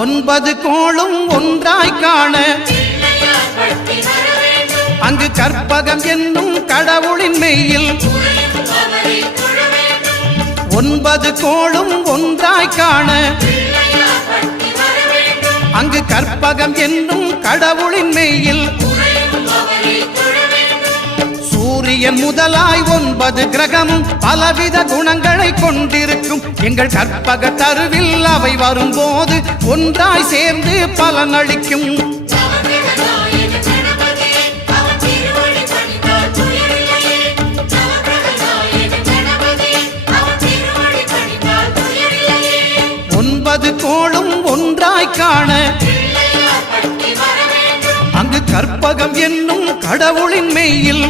9 கோளும் ஒன்றாய் காண அங்கு கற்பகம் என்னும் கடவுளின் மெய்யில் 9 கோளும் ஒன்றாய் காண அங்கு கற்பகம் என்னும் கடவுளின் மெய்யில் சூரியன் முதலாய் 9 கிரகமும் பலவித குணங்களை கொண்டிருக்கும் எங்கள் கற்பக தருவில் அவை வரும்போது ஒன்றாய் சேர்ந்து பலனளிக்கும். கோளும் ஒன்றாய் காண அங்கு கற்பகம் என்னும் கடவுளின் மெய்யில்